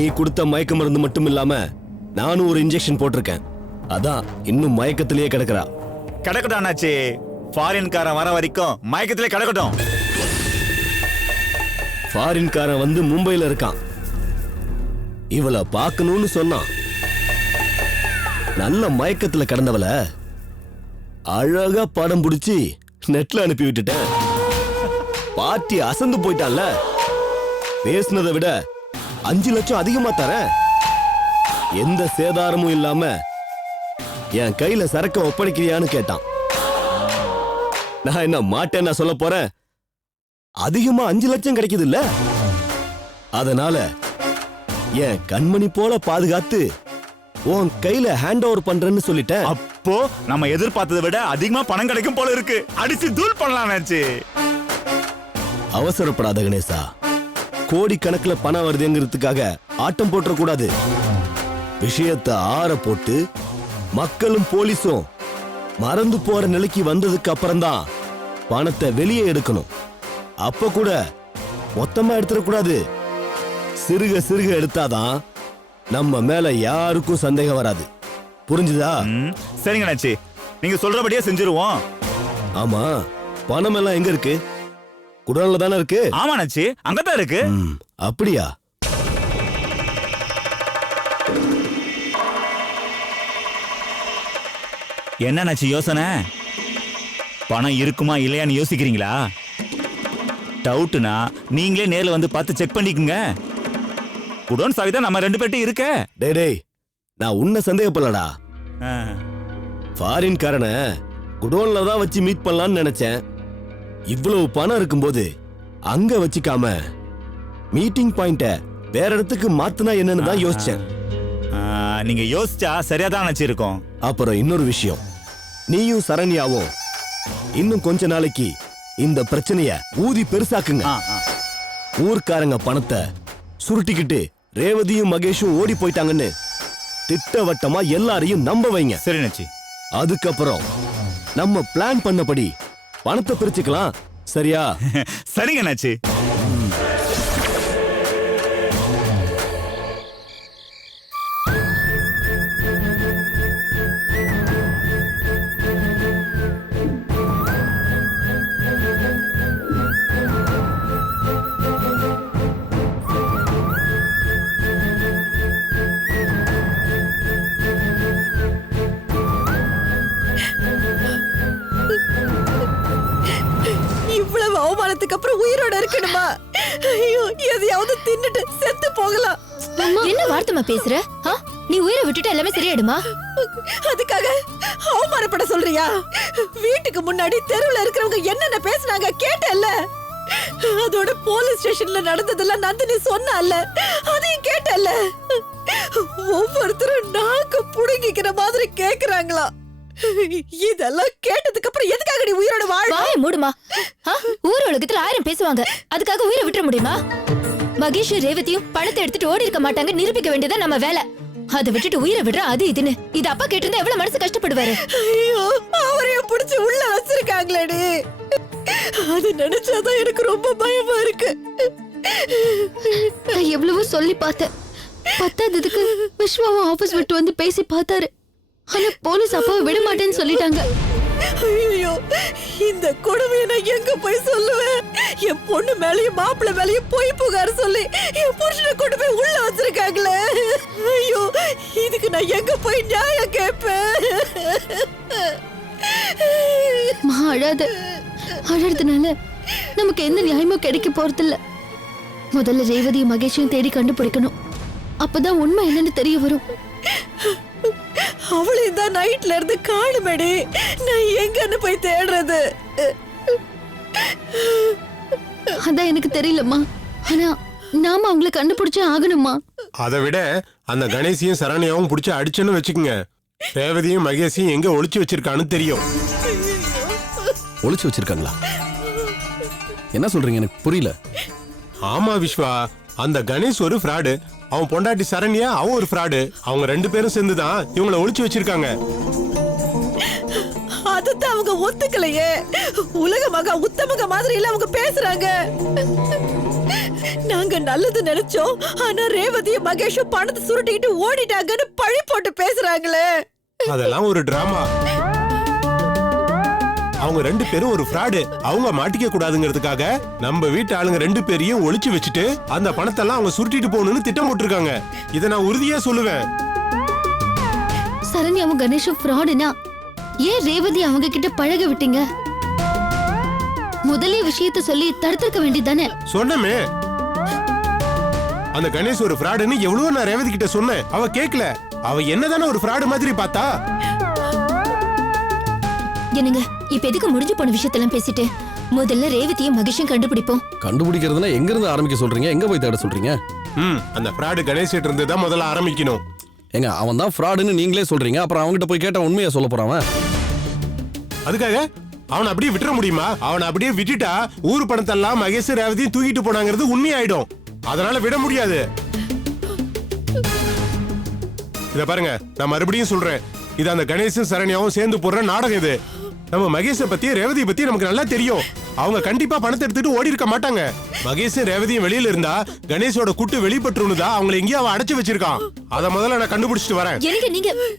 நீ கொடுத்த மயக்க மருந்து மட்டும் இல்லாம நானும் ஒரு இன்ஜெக்ஷன் போட்டிருக்கேன். அதான் இன்னும் மயக்கத்திலேயே கிடக்குறா. கிடக்கட்டும் அண்ணாச்சி, ஃபாரின்காரன் வர வரைக்கும் மயக்கத்திலே கிடக்கட்டும். ஃபாரின்காரன் வந்து மும்பைல இருக்கான். இவளை பார்க்கணும்னு சொன்னான். நல்ல மயக்கத்துல கிடந்தவள அழகா படம் பிடிச்சி நெட்ல அனுப்பி விட்டுட்டேன். பார்ட்டி அசந்து போயிட்டான்ல. பேசுனதை விட 5 லட்சம் அதிகமா தரேன். எந்த சேதாரமும் இல்லாம என் கையில சரக்க ஒப்படைக்கிறியான்னு கேட்டான். நான் என்ன மாட்டேன்னா சொல்ல போறேன்? அதிகமா 5 லட்சம் கிடைக்குது இல்ல, அதனால என் கண்மணி போல பாதுகாத்து உன் கையில ஹேண்ட் ஓவர் பண்றேன்னு சொல்லிட்டேன். அப்போ நம்ம எதிர்பார்த்ததை விட அதிகமா பணம் கிடைக்கும் போல இருக்கு. அடிச்சு தூள் பண்ணலாம் அண்ணாச்சி. அவசரப்படாத கணேசா. கோடி கணக்குல பணம் வருதுங்கிறதுக்காக ஆட்டம் போட்டுற கூடாது. விஷயத்தை ஆற போட்டு மக்களும் போலீஸும் மறந்து போற நிலைக்கு வந்ததுக்கு அப்புறம்தான் பணத்தை வெளியே எடுக்கணும். அப்ப கூட மொத்தமா எடுத்துடக்கூடாது. சிறுக சிறுக எடுத்தாதான் நம்ம மேல யாருக்கும் சந்தேகம் வராது. புரிஞ்சுதா? சரிங்க அண்ணாச்சி, நீங்க சொல்றபடியே செஞ்சிருவோம். ஆமா, பணம் எல்லாம் எங்க இருக்கு? குடோன்ல தானே இருக்கு. ஆமா அண்ணாச்சி, அங்கதான் இருக்கு. அப்படியா? என்ன அண்ணாச்சி யோசனை? பணம் இருக்குமா இல்லையான்னு யோசிக்கிறீங்களா? டவுட்னா நீங்களே நேர்ல வந்து பார்த்து செக் பண்ணிக்கங்க. குடோன் சாவிதான் நம்ம 2 பேர்ட்ட இருக்க. டேய், நான் உன்னை சந்தேகப்படலடா. ஃபாரின்காரனை குடோன்ல தான் வச்சு மீட் பண்ணலாம்னு நினைச்சேன். இவ்வளவு பணம் இருக்கும்போது அங்க வச்சுக்காம மீட்டிங் பாயிண்ட வேற இடத்துக்கு மாத்துனா என்னன்னு தான் யோசிச்சேன். நீங்க யோசிச்சா சரியாதான் நினைச்சு இருக்கோம். அப்புறம் இன்னொரு விஷயம், நீயும் சரண்யாவும் இன்னும் கொஞ்ச நாளைக்கு இந்த பிரச்சனைய ஊதி பெருசாக்குங்க. ஊர்க்காரங்க பணத்தை சுருட்டிக்கிட்டு ரேவதியும் மகேஷும் ஓடி போயிட்டாங்கன்னு திட்டவட்டமா எல்லாரையும் நம்ப வைங்க. சரி நச்சி. அதுக்கப்புறம் நம்ம பிளான் பண்ணபடி பணத்தை பிரிச்சுக்கலாம். சரியா? சரிங்க நச்சி. இவ்வளவு அவமானத்துக்கு அப்புறம் உயிரோட இருக்கணுமா? ஐயோ, எதையாவது தின்னுட்டு செத்து போகலாம். என்ன வார்த்தைமா பேசுற? நீ உயிரை விட்டுட்டு எல்லாமே சரியாயிடுமா? அதுக்காக அவமானப்பட சொல்றியா? வீட்டுக்கு முன்னாடி தெருவுல இருக்கிறவங்க என்னென்ன பேசுனாங்க கேட்டல்ல? அதோட போலீஸ் ஸ்டேஷன்ல நடந்ததெல்லாம் நந்தினி சொன்னால, அதையும் கேட்டல்ல? ஒவ்வொருத்தரும் நாக்க புடுங்கிக்கிற மாதிரி கேக்குறாங்களா? இதெல்லாம் கேட்டதுக்கு அப்புறம் எதுக்காக நீ உயிரோட வாழ? வாயை மூடுமா. ஊர் உலகத்துல 1000 பேசுவாங்க, அதுக்காக உயிரை விட்டுற முடியுமா? மகேஷ் ரேவதியும் பணத்தை எடுத்துட்டு ஓடி இருக்க மாட்டாங்க நிரூபிக்க வேண்டியதா நம்ம வேலை. அதை விட்டுட்டு உயிரை விடுற அது இதுன்னு இது அப்பா கேட்டிருந்தா எவ்வளவு மனசு கஷ்டப்படுவாரு. ஐயோ, அவரைய புடிச்சு உள்ள வச்சிருக்காங்களேடி. அது நினைச்சாதான் எனக்கு ரொம்ப பயமா இருக்கு. நான் எவ்வளவோ சொல்லி பார்த்தேன். 10க்கு விஸ்வாவும் ஆபீஸ் விட்டு வந்து பேசி பார்த்தாரு. ஆனா போலீஸ் அப்பாவை விட மாட்டேன்னு சொல்லிட்டாங்க. ஐயோ, இந்த கொடுமையை நான் எங்க போய் சொல்லுவேன்? என் பொண்ணு மேலயும் மாப்பிள்ளை மேலயும் போய் புகார் சொல்லி என் புருஷனை கொண்டு போய் உள்ள வச்சிருக்காங்களே. ஐயோ, இதுக்கு நான் எங்க போய் நியாயம் கேட்பேன்? அழாத. அழறதுனால நமக்கு எந்த நியாயமும் கிடைக்க போறது இல்ல. முதல்ல ரேவதியும் மகேஷையும் தேடி கண்டுபிடிக்கணும். அப்பதான் உண்மை என்னன்னு தெரிய வரும். அவளையும் தான் நைட்ல இருந்து காணுமேடி. நான் எங்கன்னு போய் தேடுறது? அதான் எனக்கு தெரியலம்மா. ஆனா நாம அவங்களை கண்டுபிடிச்சே ஆகணுமா? அதை விட அந்த கணேசியும் சரண்யாவும் பிடிச்சி அடிச்சுன்னு வச்சுக்கோங்க. ரேவதியும் மகேஷையும் எங்க ஒளிச்சு வச்சிருக்கான்னு தெரியும். ஒளிச்சு வச்சிருக்காங்களா? என்ன சொல்றீங்க? எனக்கு புரியல. ஆமா விஸ்வா, அந்த கணேஷ் ஒரு ஃப்ராடு. அவன் பொண்டாட்டி சரண்யா அவன் ஒரு ஃப்ராடு. அவங்க 2 பேரும் சேர்ந்துதான் இவங்களை ஒளிச்சு வச்சிருக்காங்க. அதுதான் அவங்க ஒத்துக்கலையே. உலக மகா உத்தமக மாதிரி இல்ல அவங்க பேசுறாங்க. நாங்க நல்லது நினைச்சோம், ஆனா ரேவதியும் மகேஷும் பணத்தை சுருட்டிக்கிட்டு ஓடிட்டாங்கன்னு பழி போட்டு பேசுறாங்களே. அதெல்லாம் ஒரு டிராமா. அவங்க 2 பேரும் ஒரு ஃப்ராடு. அவங்க மாட்டிக்க கூடாதுங்கிறதுக்காக நம்ம வீட்டு ஆளுங்க 2 பேரையும் ஒளிச்சு வச்சுட்டு அந்த பணத்தெல்லாம் அவங்க சுருட்டிட்டு போகணும்னு திட்டம் போட்டிருக்காங்க. இதை நான் உறுதியா சொல்லுவேன். சரண்யாவும் கணேஷும் ஃப்ராடுனா ஏன் ரேவதி அவங்க கிட்ட பழக விட்டீங்க? முதலே விஷயத்தை சொல்லி தடுத்திருக்க வேண்டியதானே? சொன்னமே, அந்த கணேஷ் ஒரு ஃப்ராடுன்னு எவ்வளவு நான் ரேவதி கிட்ட சொன்னேன். அவ கேட்கல. அவ என்னதானே ஒரு ஃப்ராடு மாதிரி பார்த்தா. என்னங்க இப்ப எதுக்கு முடிஞ்சு போன விஷயத்தெல்லாம் பேசிட்டு முதல்ல ரேவதியும் மகேஷும் கண்டுபிடிப்போம். கண்டுபிடிக்கிறதுனா எங்க இருந்து ஆரம்பிக்க சொல்றீங்க? எங்க போய் தேட சொல்றீங்க? அந்த ஃப்ராடு கணேஷ் கிட்ட இருந்து தான் முதல்ல ஆரம்பிக்கணும். ஏங்க அவன் தான் ஃப்ராடுன்னு நீங்களே சொல்றீங்க, அப்புறம் அவன்கிட்ட போய் கேட்டா உண்மையை சொல்ல போறான். அதுக்காக அவனை அப்படியே விட்டுற முடியுமா? அவனை அப்படியே விட்டுட்டா ஊர் பணத்தெல்லாம் மகேஷ் ரேவதியும் தூக்கிட்டு போனாங்கிறது உண்மையாயிடும். அதனால விட முடியாது. இத பாருங்க, நான் மறுபடியும் சொல்றேன், இது அந்த கணேஷும் சரண்யாவும் சேர்ந்து போடுற நாடகம். இது நம்ம மகேஷை பத்தி ரேவதியை பத்தி நமக்கு நல்லா தெரியும். அவங்க கண்டிப்பா பணத்தை எடுத்துட்டு ஓடி இருக்க மாட்டாங்க. மகேஷும் ரேவதியும் வெளியில இருந்தா கணேஷோட குட்டு வெளிப்பட்டுருந்தா அவங்களை எங்கேயும் அவன் அடைச்சு வச்சிருக்கான். அத முதல்ல நான் கண்டுபிடிச்சிட்டு வரேன்.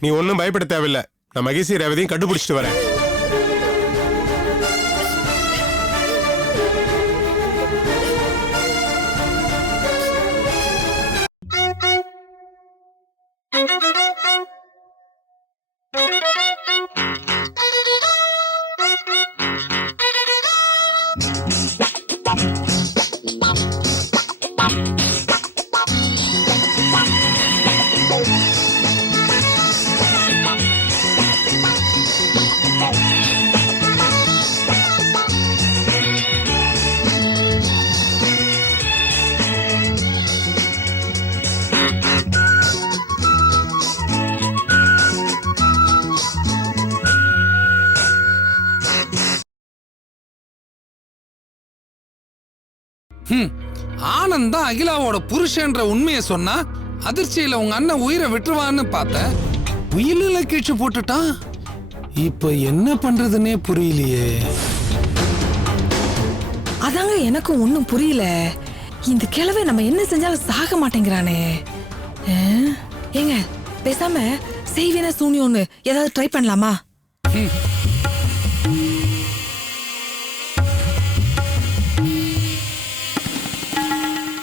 நீ ஒன்னும் பயப்பட தேவையில்லை. நான் மகேஷையும் ரேவதியும் கண்டுபிடிச்சிட்டு வரேன். ஆனந்த் தான் அகிலாவோட புருஷன்ற உண்மையை சொன்னா அதிர்ச்சியில உங்க அண்ணன் உயிரை விட்டுருவான்னு பார்த்த உயிரில கீழ்ச்சி போட்டுட்டான். இப்ப என்ன பண்றதுன்னே புரியலையே. அதாங்க எனக்கும் ஒண்ணும் புரியல. இந்த கிழவை நம்ம என்ன செஞ்சாலும் சாக மாட்டேங்கிறானே. ஏங்க பேசாம செய்வேன சூனியோன்னு ஏதாவது ட்ரை பண்ணலாமா?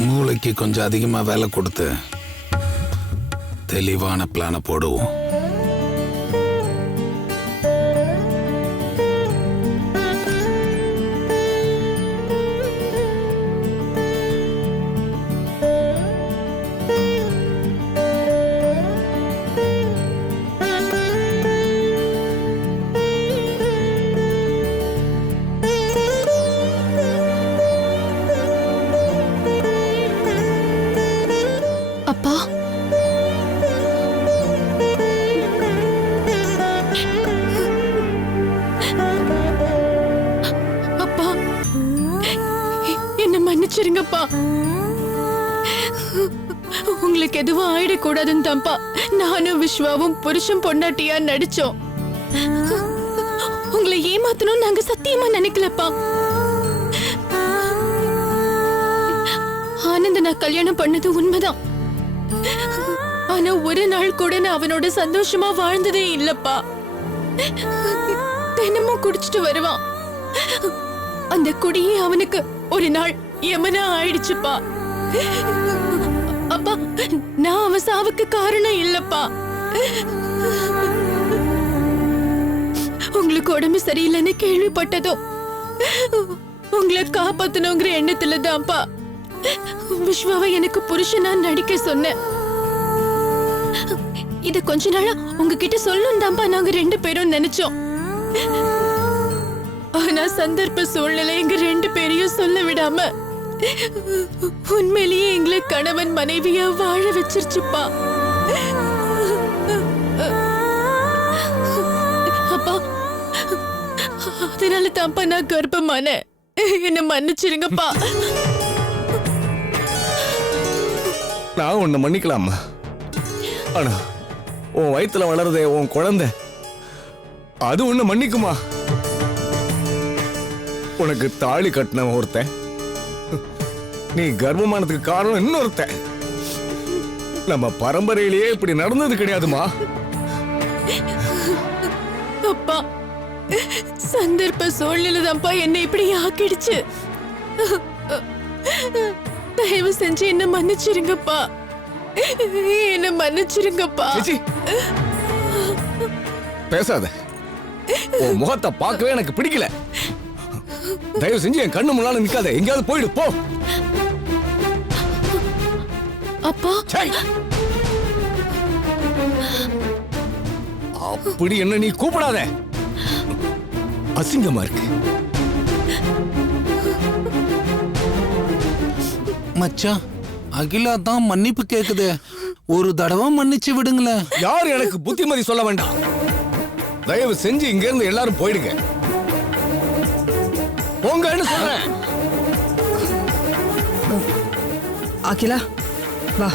மூளைக்கு கொஞ்சம் அதிகமா வேலை கொடுத்து தெளிவான பிளான போடுவோம். அப்பா அப்பா என்ன மன்னிச்சிருங்கப்பா. உங்களுக்கு எதுவும் ஆயிடக்கூடாதுன்னு தான்ப்பா நானும் விஸ்வாவும் புருஷன் பொண்டாட்டியா நடிச்சோம். உங்களை ஏமாத்தணும் நாங்க சத்தியமா நினைக்கலப்பா. ஆனந்த நான் கல்யாணம் பண்ணது உண்மைதான். ஆனா ஒரு நாள் கூட நான் அவனோட சந்தோஷமா வாழ்ந்ததே இல்லப்பா. தினமும் குடிச்சிட்டு வருவான். அந்த குடியே அவனுக்கு ஒரு நாள் யமனா ஆயிடுச்சுப்பா. அப்பா நான் அவன் சாவுக்கு காரணம் இல்லப்பா. உங்களுக்கு உடம்பு சரியில்லைன்னு கேள்விப்பட்டதோ உங்களை காப்பாத்தணுங்கிற எண்ணத்துல தான்ப்பா விஸ்வாவை எனக்கு புருஷனா நடிக்க சொன்னேன். இத கொஞ்ச நாளா உங்ககிட்ட சொல்லணும் தான்ப்பா நாங்க 2 பேரும் நினைச்சோம். ஆனா சந்தர்ப்ப சூழ்நிலை எங்க 2 பேரையும் சொல்ல விடாம உண்மையிலேயே எங்களை கணவன் மனைவியா வாழ வச்சிருச்சுப்பா. அப்பா அதனால தான்ப்பா நான் கர்ப்பமான. என்ன மன்னிச்சிருங்கப்பா. நான் உன்னை மன்னிக்கலாமா, ஆனா உன் வயித்துல வளருதே உன் குழந்தை, அது உன்னை மன்னிக்குமா? உனக்கு தாலி கட்டின ஒருத்தன் நீ கர்ப்பமானதுக்கு காரணம் இன்னொருத்த. நம்ம பரம்பரையிலேயே இப்படி நடந்தது கிடையாதுமா. அப்பா, சந்தர்ப்ப சூழ்நிலை தான்ப்பா என்னை இப்படி ஆக்கிடுச்சு. தயவு செஞ்சு என்ன மன்னிச்சிருங்கப்பா, என்ன மன்னிச்சிருங்கப்பா. சிச்சி, பேசாத. உன் முகத்தை பார்க்கவே எனக்கு பிடிக்கல. தயவு செஞ்சு என் கண்ணு முன்னால நிக்காத, எங்கேயாவது போயிடு போ. அப்பா, சை. அப்படி என்ன நீ கூப்பிடாத, அசிங்கமா இருக்கு. மச்சான், அகிலா தான் மன்னிப்பு கேக்குது. ஒரு தடவை மன்னிச்சு விடுங்களேன். யாரும் எனக்கு புத்திமதி சொல்ல வேண்டாம். தயவு செஞ்சு இங்க இருந்து எல்லாரும் போயிடுங்க. போங்கன்னு சொல்றேன். அகிலா வா.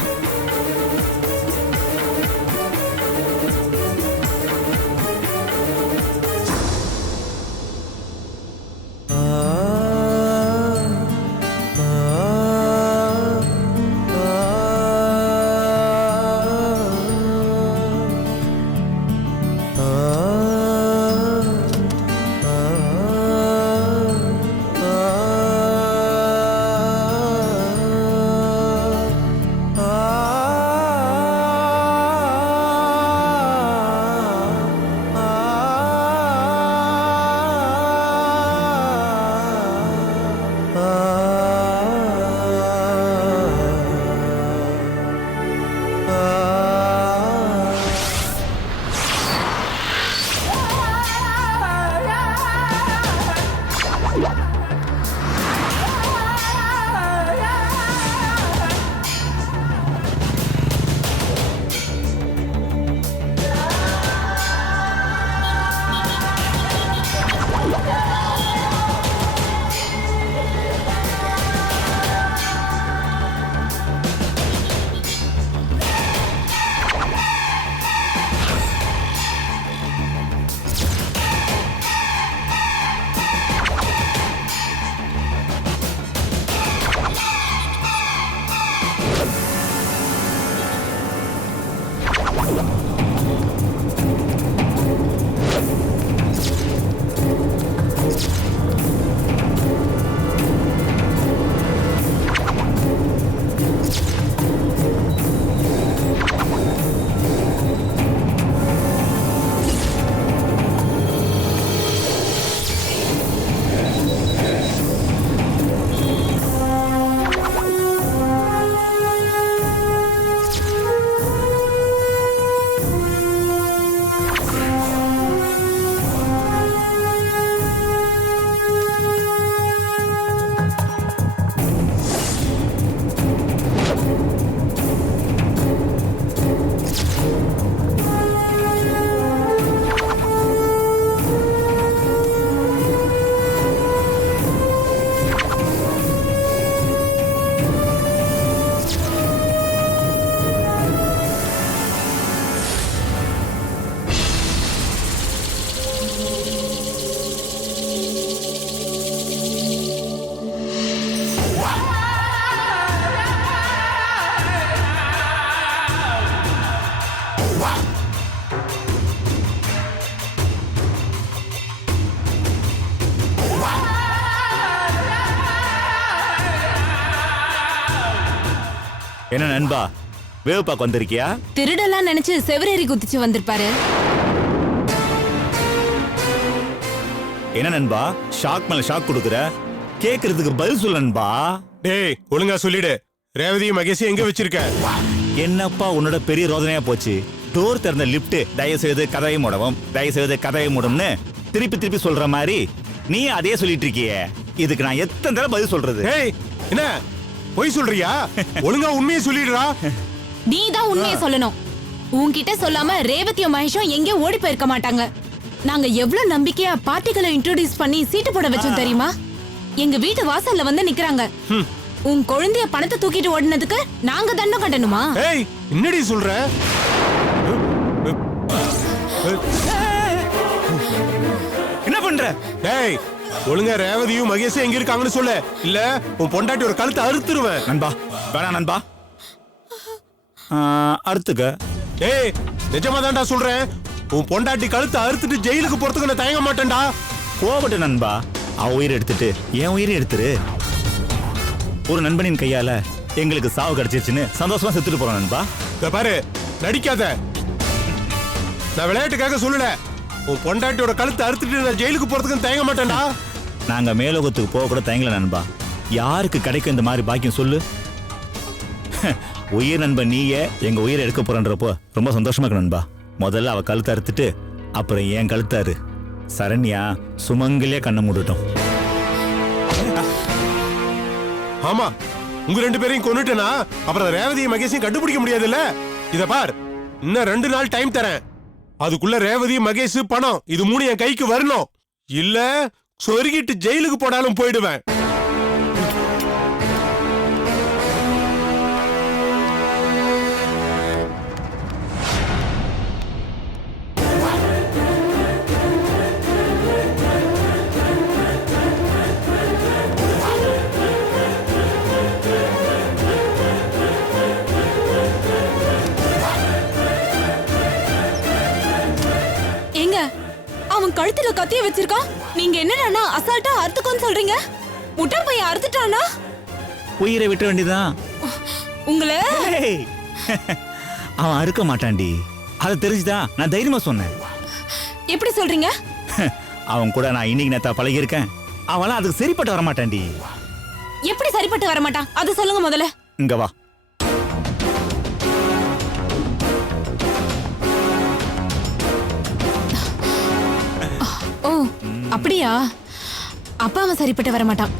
என்ன நண்பா, வேவ் பார்க்க வந்திருக்கியா? திருடெல்லாம் நினைச்சு செவரேறி குதிச்சு வந்திருப்பாரு. என்ன நண்பா, ஷாக் மேல ஷாக் கொடுக்குற? கேக்குறதுக்கு பதில் சொல்ல நண்பா. டேய், ஒழுங்கா சொல்லிடு. ரேவதி மகேஷ் எங்க வச்சிருக்க? என்னப்பா உன்னோட பெரிய ரோதனையா போச்சு? டோர் திறந்த லிப்ட் தயவு செய்து கதவை மூடவும், தயவு செய்து கதவை மூடும்னு திருப்பி திருப்பி சொல்ற மாதிரி நீ அதே சொல்லிட்டு இருக்கியே. இதுக்கு நான் எத்தனை தடவை பதில் சொல்றது? டேய், என்ன பொய் சொல்றியா? ஒழுங்கா உண்மையை சொல்லிடுறா. நீ தான் உண்மையை சொல்லணும். உன்கிட்ட சொல்லாம ரேவதியும் மகேஷும் எங்கேயும் ஓடி போயிருக்க மாட்டாங்க. நாங்க எவ்வளவு நம்பிக்கையா பார்ட்டிகளை இன்ட்ரோடியூஸ் பண்ணி சீட்டு போட வச்சோம் தெரியுமா? எங்க வீட்டு வாசல்ல வந்து நிக்கறாங்க. உன் குழந்தைய பணத்தை தூக்கிட்டு ஓடினதுக்கு நாங்க தண்டம் கட்டணுமா? ஏய், என்னடி சொல்ற? என்ன பண்ற? டேய், ஒழுங்கா ரேவதியும் மகேஷும் எங்க இருக்காங்கன்னு சொல்லு, இல்ல உன் பொண்டாட்டி ஒரு கழுத்தை அறுத்துருவேன். நண்பா வேணாம் நண்பா. அறுத்துக்க. ஏய் நிஜமா தான்டா சொல்றேன், உன் பொண்டாட்டி கழுத்தை அறுத்துட்டு ஜெயிலுக்கு போறதுக்கு நான் தயங்க மாட்டேன்டா. கோபப்பட்டு நண்பா, அவ உயிரை எடுத்துட்டு என் உயிரை எடுத்துரு. ஒரு நண்பனின் கையால எங்களுக்கு சாவு கிடைச்சிருச்சுன்னு சந்தோஷமா செத்துட்டு போறோம் நண்பா. இத பாரு, நடிக்காத. நான் விளையாட்டுக்காக சொல்லல, உன் பொண்டாட்டியோட கழுத்தை அறுத்துட்டு நான் ஜெயிலுக்கு போறதுக்கு தயங்க மாட்டேன்டா. நாங்க மேலோகத்துக்கு போக கூட தயங்கல நண்பா. யாருக்கு கிடைக்கும் இந்த மாதிரி பாக்கியம் சொல்லு? உயிர் நண்பன் நீயே எங்க உயிரை எடுக்க போறன்றப்போ ரொம்ப சந்தோஷமா இருக்கு நண்பா. முதல்ல அவ கழுத்தை அறுத்துட்டு அப்புறம் என் கழுத்தாரு. சரண்யா சுமங்கலே கண்ணை மூடட்டும். ஆமா, உங்க 2 பேரையும் கொன்னுட்டேனா அப்புறம் ரேவதியும் மகேஷையும் கண்டுபிடிக்க முடியாதுல்ல. இத பார், இன்னும் 2 நாள் டைம் தரேன். அதுக்குள்ள ரேவதி, மகேஷ், பணம் இது 3 என் கைக்கு வரணும். இல்ல சொருகிட்டு ஜெயிலுக்கு போனாலும் போயிடுவேன். ஏங்க, அவன் கழுத்துல கத்திய வச்சிருக்கான். நீங்க என்னடா அசால்ட்டா அறுத்துக்கோன்னு சொல்றீங்க? முட்டை பையன் அறுத்துட்டானா? உயிரை விட்ட வேண்டியதான். உங்களை அவன் அறுக்க மாட்டான்டி, அதை தெரிஞ்சுதான் நான் தைரியமா சொன்னேன். எப்படி சொல்றீங்க? அவன் கூட நான் இன்னைக்கு நேத்தா பழகி இருக்கேன். அவன் அதுக்கு சரிப்பட்டு வர மாட்டான்டி. எப்படி சரிப்பட்டு வர மாட்டான்? அதை சொல்லுங்க முதல்ல. இங்க வா. ஓ அப்படியா? அப்பா அவன் சரிப்பட்டு வர மாட்டான்.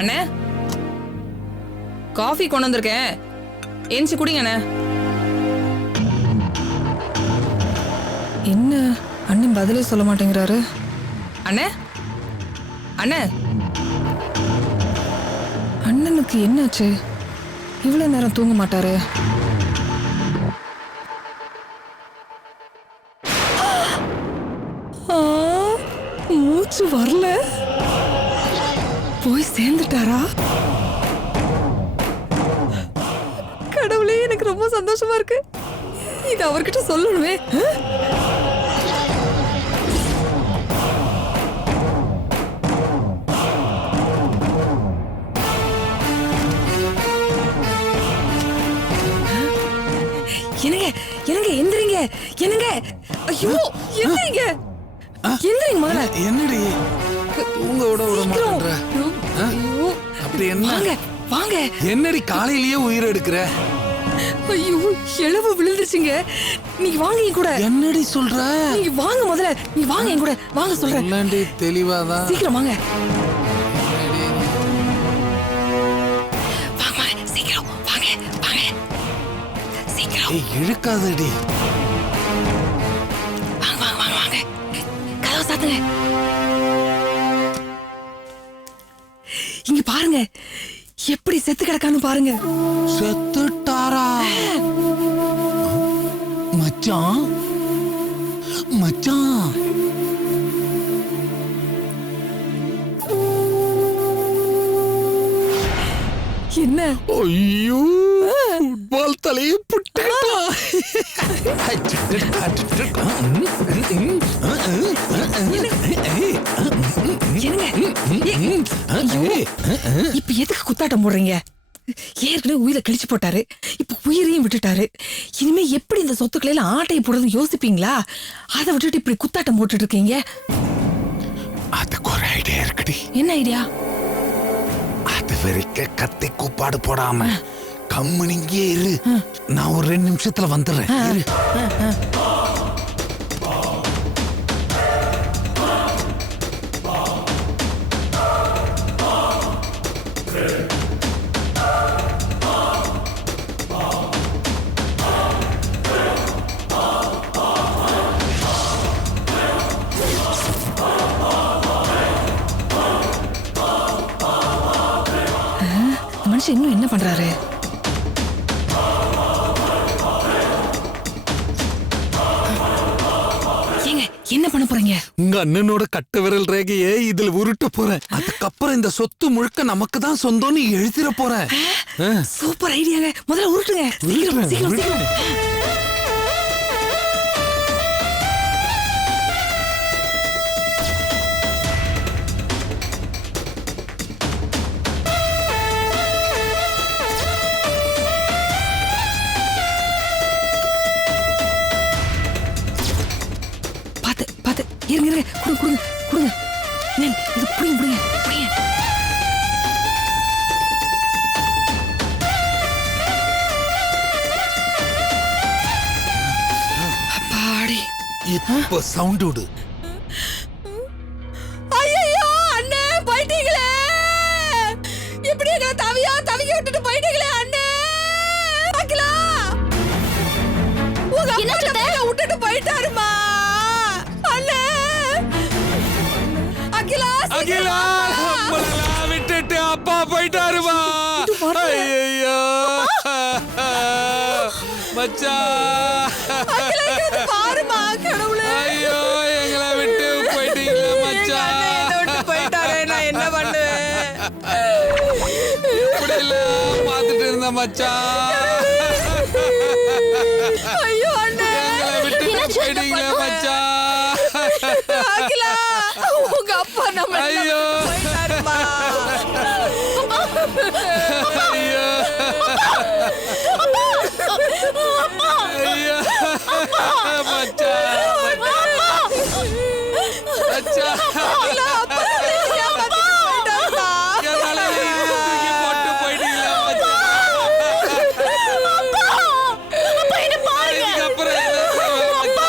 அண்ணே, காஃபி கொண்டு வந்திருக்கேன், எந்திச்சு குடிங்க அண்ணே. என்ன அண்ணன் பதிலே சொல்ல மாட்டேங்கிறாரு? அண்ணே, அண்ணே, அண்ணனுக்கு என்னாச்சு? இவ்வளவு நேரம் தூங்க மாட்டாரு? மூச்சு வரல, போய் சேர்ந்துட்டாரா? கடவுளே, எனக்கு ரொம்ப சந்தோஷமா இருக்கு. இது அவர்கிட்ட சொல்லணுமே. என்னங்க என்னங்க எந்திரிங்க, என்னங்க, ஐயோ எந்திரிங்க, எந்திரிங்க முதல்ல. என்னடி தூங்க விட மாட்டேன்ற? அப்படி என்ன? வாங்க வாங்க. என்னடி காலையிலேயே உயிர் எடுக்கிற? ஐயோ இழவு விழுந்துருச்சுங்க, நீங்க வாங்க என் கூட. என்னடி சொல்ற? நீங்க வாங்க முதல்ல, நீ வாங்க என் கூட வாங்க சொல்றேன். இல்லண்டி, தெளிவாதான். சீக்கிரம் வாங்க. வாங்க சீக்கிரம் வாங்க வாங்க சீக்கிரம். ஏய் இழுக்காதடி. வாங்க வாங்க வாங்க வாங்க, கதவை சாத்துங்க. இங்க பாருங்க, எப்படி செத்து கிடக்கான்னு பாருங்க. செத்துட்டாரா? மச்சான் மச்சான், என்ன? ஐயோ ஃபுட்பால் தலையை புட்டேட்டா. இப்ப எதுக்கு குத்தாட்டம் போடுறீங்க? ஏற்கனவே உயிரை கிழிச்சு போட்டாரு, இப்ப உயிரையும் விட்டுட்டாரு. இனிமே எப்படி இந்த சொத்துக்களை எல்லாம் ஆட்டையை போடுறது யோசிப்பீங்களா? அதை விட்டுட்டு இப்படி குத்தாட்டம் போட்டுட்டு இருக்கீங்க. அதுக்கு ஒரு ஐடியா இருக்குடி. என்ன ஐடியா? அது வரைக்கும் கத்தி கூப்பாடு போடாம கம்முனிங்கே இரு. நான் ஒரு 2 நிமிஷத்துல வந்துடுறேன். இரு. மனுஷன் இன்னும் என்ன பண்றாரு? ஏங்க என்ன பண்ண போறீங்க? உங்க அண்ணனோட கட்ட விரல் ரேகையை இதுல உருட்ட போறேன். அதுக்கப்புறம் இந்த சொத்து முழுக்க நமக்கு தான் சொந்தம்னு எழுதிட போறேன். சூப்பர் ஐடியாங்க. முதல்ல உருட்டுங்க. சீக்கிரம் சீக்கிரம் சீக்கிரம். இருங்க கொடுங்க கொடுங்க. இது புடிங்க. அப்பாடி. இப்ப சவுண்ட் விடு. ஐயோ அண்ணே போயிட்டீங்களே. இப்படி எங்களை தவிக்க விட்டுட்டு போயிட்டீங்களே அண்ணே. அகிலா உங்க அப்பா விட்டுட்டு போயிட்டாருமா. அகிலா விட்டுட்டு அப்பா போயிட்டாருமா. ஐயோ மச்சான், பாருமா கடவுளே. ஐயோ எங்களை விட்டு போயிட்டீங்களா மச்சான். போயிட்டாரே, நான் என்ன பண்ணுவேன்? இப்படி எல்லாம் பார்த்துட்டு இருந்த மச்சான். ஐயோ அண்ணே, எங்களை விட்டு போயிட்டீங்களா மச்சான். அகிலா உங்க அப்பா நம்ம ஐயோ போயிட்டாருமா. ஐயோ ஐயோ மச்சான் மச்சான். என்னால தூக்கி போட்டு போயிட்டீங்களா மச்சான். இதுக்கப்புறம் என்ன செய்வேன் மச்சான். அப்பா